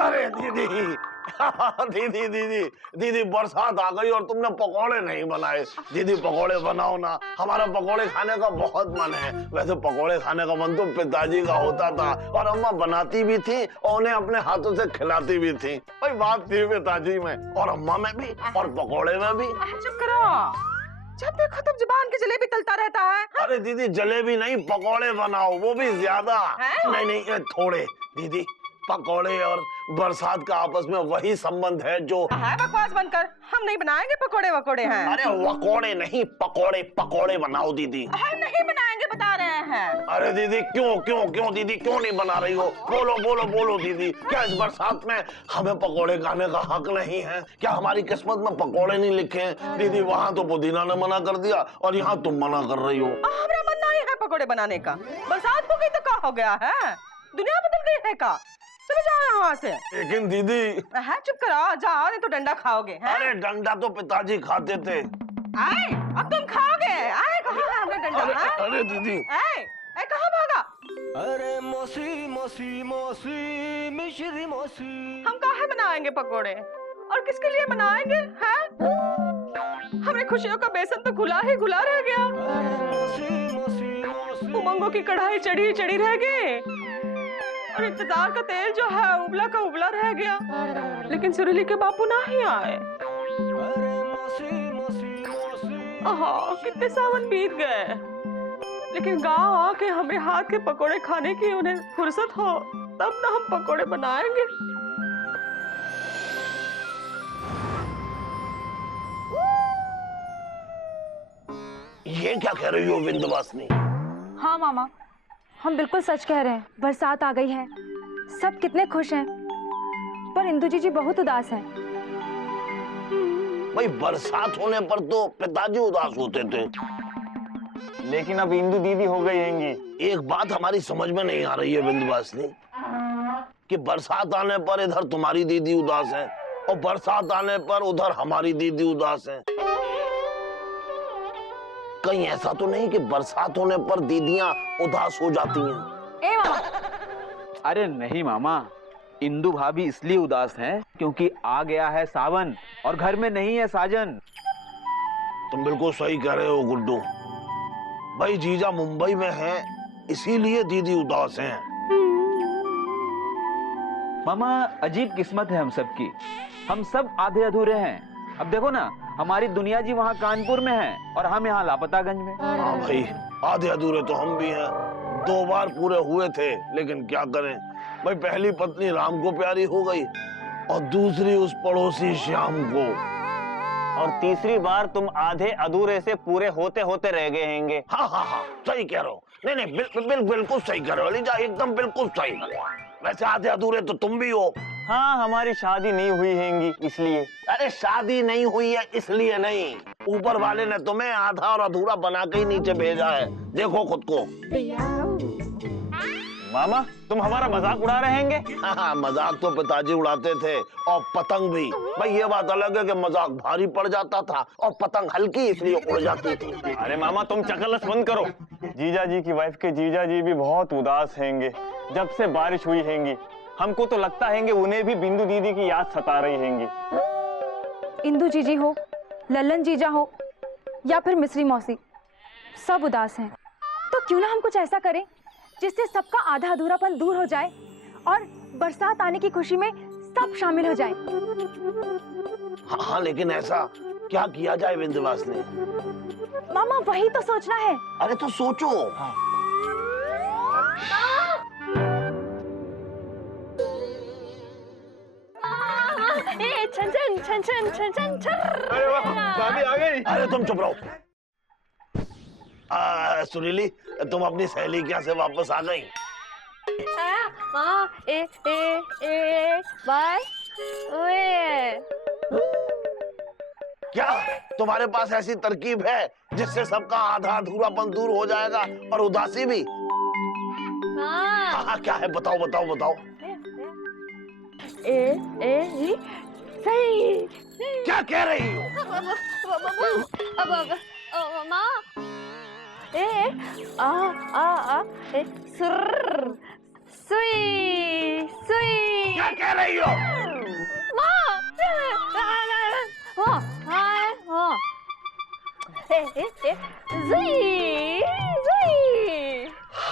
अरे दीदी दीदी दीदी दीदी बरसात आ गई और तुमने पकोड़े नहीं बनाए। दीदी पकोड़े बनाओ ना, हमारा पकोड़े खाने का बहुत मन है। वैसे पकोड़े खाने का मन तो पिताजी का होता था और अम्मा बनाती भी थी और उन्हें अपने हाथों से खिलाती भी थी। भाई बात थी पिताजी में और अम्मा में भी और पकोड़े में भी। चुप करो, जब देखो तब जुबान की जलेबी तलता रहता है। अरे दीदी जलेबी नहीं, पकोड़े बनाओ, वो भी ज्यादा। नहीं नहीं थोड़े। दीदी पकोड़े और बरसात का आपस में वही संबंध है जो है। बकवास बनकर, हम नहीं बनाएंगे पकोड़े वकोड़े हैं। अरे वकोड़े नहीं, पकोड़े पकोड़े बनाओ दीदी। हम नहीं बनाएंगे, बता रहे हैं। अरे दीदी क्यों क्यों क्यों दीदी क्यों नहीं बना रही हो? बोलो बोलो बोलो दीदी, क्या इस बरसात में हमें पकोड़े खाने का हक नहीं है? क्या हमारी किस्मत में पकोड़े नहीं लिखे हैं? दीदी वहाँ तो पुदीना ने मना कर दिया और यहाँ तुम मना कर रही हो। हमारा मन नहीं है पकोड़े बनाने का। बरसात हो गई तो क्या हो गया है? दुनिया बदल गई है का? चले जाओ यहाँ से। लेकिन दीदी है, चुप करो, जाओ नहीं तो डंडा खाओगे। अरे डंडा तो पिताजी खाते थे। आए, अब तुम खाओगे। आए, कहाँ है हमने डंडा? अरे दीदी आए, कहाँ भागा? अरे मौसी मौसी मौसी मिश्री मौसी। हम काहे बनाएंगे पकोड़े और किसके लिए बनाएंगे? हैं? हमने खुशियों का बेसन तो घुला ही घुला रह गया। मौसी मौसी मौसी। उमंगों की कढ़ाई चढ़ी चढ़ी रह गई और इंतजार का तेल जो है उबला का उबला रह गया। लेकिन सुरीली के बापू ना ही आए। अरे मौसी मौसी मौसी। आहा, कितने सावन बीत गए, लेकिन गांव आके हमें हाथ के पकोड़े खाने की उन्हें फुर्सत हो तब ना हम पकोड़े बनाएंगे। ये क्या कह रही हो विंध्यवासिनी? हाँ मामा, हम बिल्कुल सच कह रहे हैं। बरसात आ गई है, सब कितने खुश हैं, पर इंदु जी बहुत उदास हैं। भाई बरसात होने पर तो पिताजी उदास होते थे, लेकिन अब इंदु दीदी हो गई हैंगी। एक बात हमारी समझ में नहीं आ रही है विंध्यवासिनी कि बरसात आने पर इधर तुम्हारी दीदी उदास है और बरसात आने पर उधर हमारी दीदी उदास है। कहीं ऐसा तो नहीं कि बरसात होने पर दीदियां उदास हो जाती हैं? ए मामा। अरे नहीं मामा, इंदु भाभी इसलिए उदास हैं क्योंकि आ गया है सावन और घर में नहीं है साजन। तुम बिल्कुल सही कह रहे हो गुड्डू। भाई जीजा मुंबई में है इसीलिए दीदी उदास हैं। मामा अजीब किस्मत है हम सबकी, हम सब आधे अधूरे हैं। अब देखो ना, हमारी दुनिया जी वहाँ कानपुर में है और हम यहाँ लापतागंज में। हाँ भाई, आधे अधूरे तो हम भी हैं। 2 बार पूरे हुए थे, लेकिन क्या करें भाई, पहली पत्नी राम को प्यारी हो गई और दूसरी उस पड़ोसी श्याम को, और तीसरी बार तुम आधे अधूरे से पूरे होते होते रह गए हैंगे। हाँ हाँ हाँ सही कह रहे हो। नहीं नहीं बिल्कुल सही कह रहे हो लीजा, एकदम बिल्कुल सही। वैसे आधे अधूरे तो तुम भी हो। हाँ, हमारी शादी नहीं हुई हैंगी इसलिए। अरे शादी नहीं हुई है इसलिए नहीं, ऊपर वाले ने तुम्हें आधा और अधूरा बना के ही नीचे भेजा है। देखो खुद को। मामा तुम हमारा मजाक उड़ा रहे हैंगे? हाँ मजाक तो पिताजी उड़ाते थे और पतंग भी। भाई ये बात अलग है कि मजाक भारी पड़ जाता था और पतंग हल्की इसलिए उड़ जाती थी। अरे मामा तुम चकलस बंद करो। जीजा जी की वाइफ के जीजा जी भी बहुत उदास हैंगे जब से बारिश हुई हैंगी। हमको तो लगता है उन्हें भी बिंदु दीदी की याद सता रही हैंगी। इंदु जीजी हो, लल्लन जीजा हो या फिर मिश्री मौसी, सब उदास हैं। तो क्यों ना हम कुछ ऐसा करें जिससे सबका आधा अधूरापन दूर हो जाए और बरसात आने की खुशी में सब शामिल हो जाएं। हाँ लेकिन ऐसा क्या किया जाए विंध्यवासिनी? मामा वही तो सोचना है। अरे तो सोचो। हाँ। अरे वाह, भाभी आ गई। अरे तुम चुप रहो। सुरीली तुम अपनी सहेली के यहाँ से वापस आ गई? क्या तुम्हारे पास ऐसी तरकीब है जिससे सबका आधा अधूरापन दूर हो जाएगा और उदासी भी? हाँ क्या है, बताओ बताओ बताओ। सही। क्या कह रही हो? सुई सुई। क्या कह रही हो?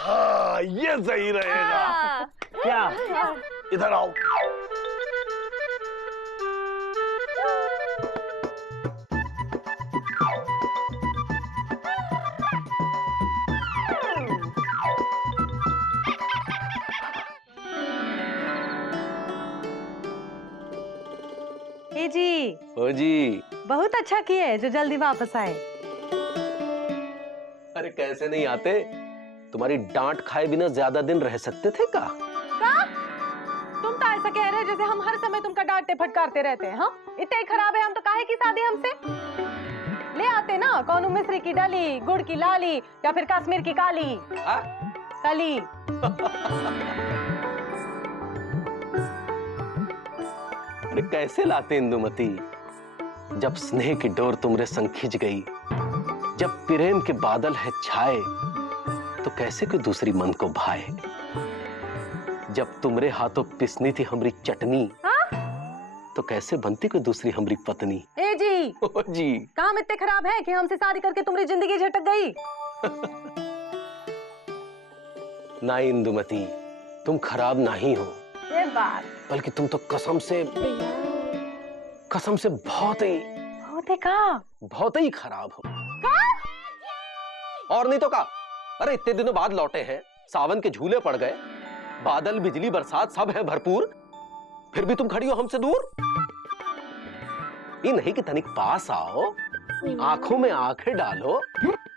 हाँ, ये सही रहेगा। क्या? इधर आओ। जी ओ जी, बहुत अच्छा किए जो जल्दी वापस आए। अरे कैसे नहीं आते? तुम्हारी डांट खाए बिना ज्यादा दिन रह सकते थे का? तुम तो ऐसा कह रहे हो जैसे हम हर समय तुमका डांटते फटकारते रहते हैं। हाँ, इतने ही खराब है हम तो काहे की शादी हमसे ले आते ना। कौन मिस्री की डली, गुड़ की लाली या फिर कश्मीर की काली कली। अरे कैसे लाते इंदुमती? जब स्नेह की डोर तुमरे संग खिंच गई, जब प्रेम के बादल है छाए, तो कैसे कोई दूसरी मन को भाए? जब तुमरे हाथों पिसनी थी हमरी चटनी, तो कैसे बनती कोई दूसरी हमरी पत्नी? ए जी, ओ जी, काम इतने खराब है कि हमसे शादी करके तुम्हारी जिंदगी झटक गई। ना इंदुमती, तुम खराब नहीं हो, ये बात बल्कि तुम तो कसम से बहुत ही खराब हो। और नहीं तो का? अरे इतने दिनों बाद लौटे हैं, सावन के झूले पड़ गए, बादल बिजली बरसात सब है भरपूर, फिर भी तुम खड़ी हो हमसे दूर। ये नहीं कि तनिक पास आओ, आंखों में आंखें डालो,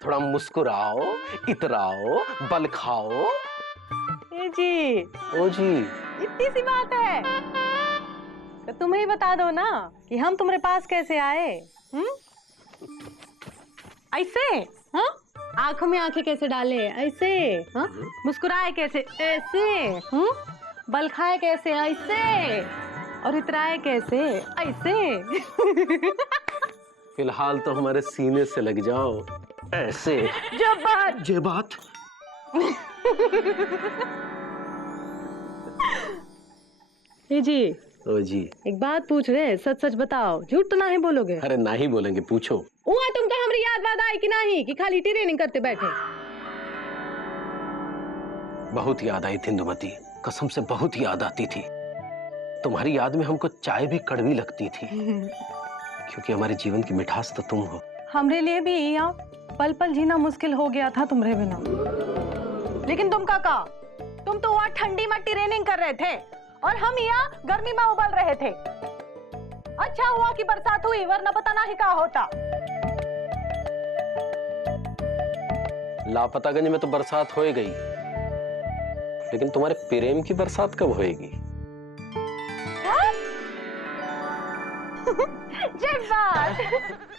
थोड़ा मुस्कुराओ, इतराओ, बल खाओ। ए जी, ओ जी, इतनी सी बात है तो तुम ही बता दो ना कि हम तुम्हारे पास कैसे आए। ऐसे? हाँ, आंखों में आंखें कैसे डाले? ऐसे? हाँ, मुस्कुराए कैसे? ऐसे? बल खाए कैसे? ऐसे? और इतराए कैसे? ऐसे? फिलहाल तो हमारे सीने से लग जाओ, ऐसे। जे बात। जी, ओ जी, एक बात पूछ रहे, सच सच बताओ, झूठ तो नहीं बोलोगे? अरे नहीं बोलेंगे, पूछो। हुआ तुमको हमारी याद वाद आई कि नहीं, कि खाली ट्रेनिंग करते बैठे? बहुत याद आई थी इंदुमती, कसम से बहुत याद आती थी। तुम्हारी याद में हमको चाय भी कड़वी लगती थी, क्योंकि हमारे जीवन की मिठास तो तुम हो। हमरे लिए भी यहाँ पल पल जीना मुश्किल हो गया था तुम्हारे बिना। लेकिन तुम काका, तुम तो वहाँ ठंडी मट्टी ट्रेनिंग कर रहे थे और हम यहाँ गर्मी में उबल रहे थे। अच्छा हुआ कि बरसात हुई, वरना पता नहीं क्या होता। लापतागंज में तो बरसात हो गई, लेकिन तुम्हारे प्रेम की बरसात कब होएगी?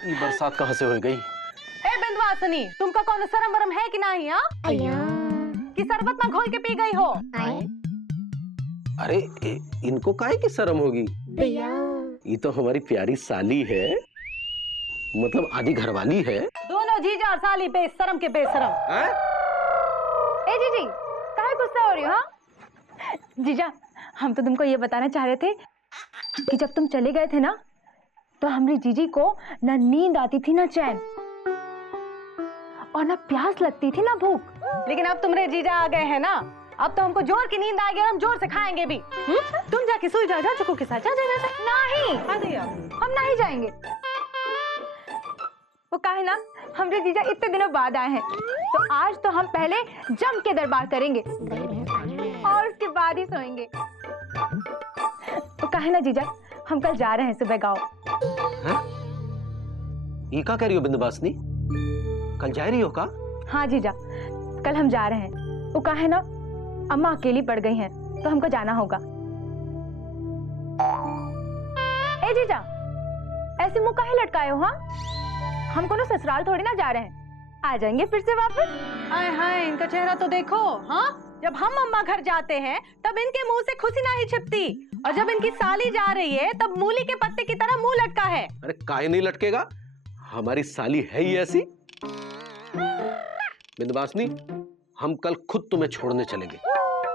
ये बरसात कहाँ से हो गई? ए बिंदवासिनी, तुमका कौन शर्म वरम है कि नहीं? कि शरबत में घोल के पी गई हो? अरे इनको काहे की शर्म होगी? ये तो हमारी प्यारी साली है, मतलब आधी घरवाली है। दोनों जीजा और साली बेशरम के बेशरम। ए जीजी, काहे गुस्सा हो रही हो? हाँ जीजा, हम तो तुमको ये बताना चाह रहे थे कि जब तुम चले गए थे ना, तो हमारी जीजी को ना नींद आती थी ना चैन, और ना प्यास लगती थी ना भूख। लेकिन अब तुम्हारे जीजा आ गए हैं ना, अब तो हमको जोर की नींद आएगी और हम जोर से खाएंगे भी। तुम जाके सोई जाओ, जा चुको के साथ। जा जा जा। नहीं, हम नहीं जाएंगे। वो काहे ना, हमारे जीजा इतने दिनों बाद आए हैं, तो आज तो हम पहले जम के दरबार करेंगे और उसके बाद ही सोएंगे। वो काहे ना जीजा, हम कल जा रहे हैं सुबह गाँव। ये क्या कह रही हो बिंदवासिनी? कल जा रही हो का? हाँ जीजा, कल हम जा रहे हैं। वो काहे ना, अम्मा अकेली पड़ गई हैं, तो हमको जाना होगा। ए जीजा, ऐसे मुंह काहे लटकाए हो? हाँ, हम कोनो ससुराल थोड़ी ना जा रहे हैं, आ जाएंगे फिर से वापस। हाय हाय, इनका चेहरा तो देखो। हाँ, जब हम अम्मा घर जाते हैं तब इनके मुंह से खुशी नहीं छिपती, और जब इनकी साली जा रही है तब मूली के पत्ते की तरह मुंह लटका है। अरे काहे नहीं लटकेगा, हमारी साली है ही ऐसी। बिंदवासिनी, हम कल खुद तुम्हें छोड़ने चलेंगे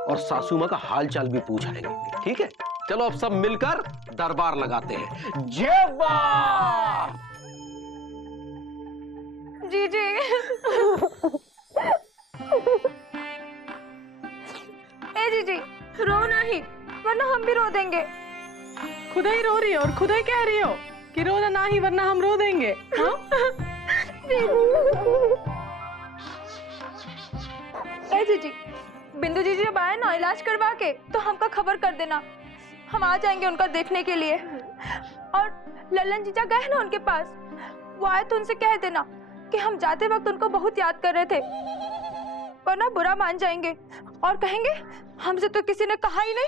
और सासू माँ का हाल चाल भी पूछ आएंगे, ठीक है? चलो अब सब मिलकर दरबार लगाते हैं। जय बा। जीजी। ए जीजी, रो नहीं, वरना हम भी रो देंगे। खुदा ही रो रही हो और खुदा ही कह रही हो कि रोना ना ही वरना हम रो देंगे। हाँ? ए जीजी, बिंदु जीजी जब आए ना इलाज करवा के तो हमका खबर कर देना, हम आ जाएंगे उनका देखने के लिए। और लल्लन जीजा गए ना उनके पास, वो आए तो उनसे कह देना कि हम जाते वक्त उनको बहुत याद कर रहे थे, वरना बुरा मान जाएंगे और कहेंगे हमसे तो किसी ने कहा ही नहीं।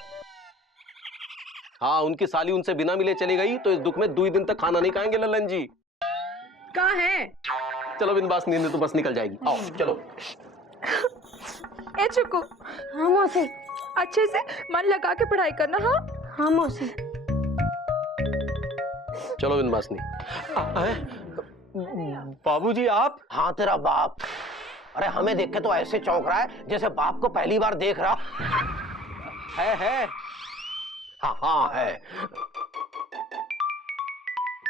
हाँ, उनकी साली उनसे बिना मिले चली गई तो इस दुख में 2 दिन तक खाना नहीं खाएंगे लल्लन जी। कहाँ है? चलो बिंदास, नींद तो बस निकल जाएगी। आओ चलो। ए चुकू। हाँ मौसी। अच्छे से मन लगा के पढ़ाई करना। हाँ हाँ मौसी। चलो बिंदासनी। बाबूजी आप? हाँ तेरा बाप। अरे हमें देख के तो ऐसे चौंक रहा है जैसे बाप को पहली बार देख रहा है। हाँ हाँ है।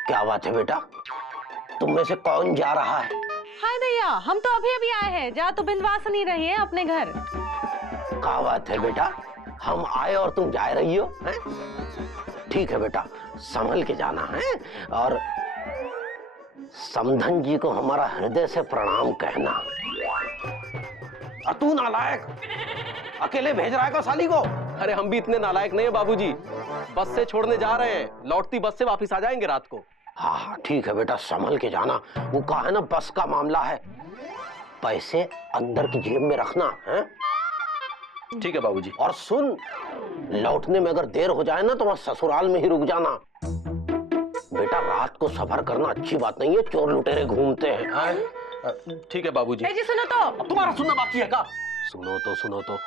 क्या बात है बेटा, तुम में से कौन जा रहा है? हाय दैया, हम तो अभी अभी आए हैं, जा तो बिंदवासनी रही है अपने घर। क्या बात है बेटा, हम आए और तुम जा रही हो? हैं? ठीक है बेटा, संभल के जाना है और समधन जी को हमारा हृदय से प्रणाम कहना। और तू नालायक, अकेले भेज रहा है को साली को? अरे हम भी इतने नालायक नहीं है बाबूजी, बस से छोड़ने जा रहे हैं, लौटती बस से वापस आ जाएंगे रात को। हाँ हाँ ठीक है बेटा, संभल के जाना। वो कहा है ना, बस का मामला है, पैसे अंदर की जेब में रखना है। ठीक है बाबूजी। और सुन, लौटने में अगर देर हो जाए ना तो वहां ससुराल में ही रुक जाना। बेटा रात को सफर करना अच्छी बात नहीं है, चोर लुटेरे घूमते हैं। ठीक है बाबूजी। जी सुनो तो। तुम्हारा सुनना बाकी है का? सुनो तो।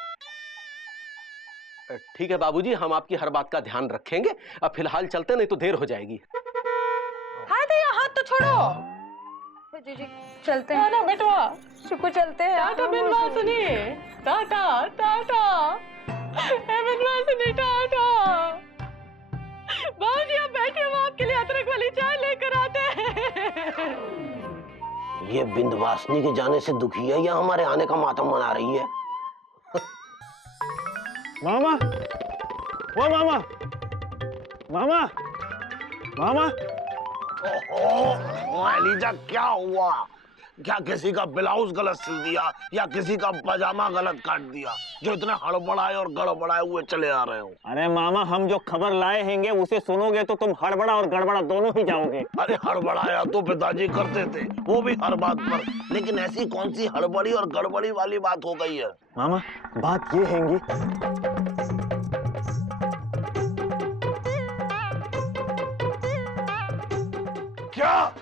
ठीक है बाबूजी, हम आपकी हर बात का ध्यान रखेंगे। अब फिलहाल चलते, नहीं तो देर हो जाएगी। हाय दैया, हाथ तो छोड़ो। जीजी चलते हैं ना बेटवा, चुकू चलते हैं। टाटा बिंदवासनी, टाटा टाटा। बिंदवासनी टाटा। बाबूजी आप बैठे, हम आपके लिए अदरक वाली चाय लेकर आते हैं। ये बिंदवासनी के जाने से दुखी है या हमारे आने का मातम मना रही है? मामा, वो मामा, मामा, मामा। ओहो एलिजा, क्या हुआ? क्या किसी का ब्लाउज गलत सिल दिया या किसी का पजामा गलत काट दिया जो इतने हड़बड़ाए और गड़बड़ाए हुए चले आ रहे हो? अरे मामा, हम जो खबर लाए हैंगे उसे सुनोगे तो तुम हड़बड़ा और गड़बड़ा दोनों ही जाओगे। अरे हड़बड़ाया तो पिताजी करते थे, वो भी हर बात पर, लेकिन ऐसी कौन सी हड़बड़ी और गड़बड़ी वाली बात हो गई है? मामा बात ये हैंगी, क्या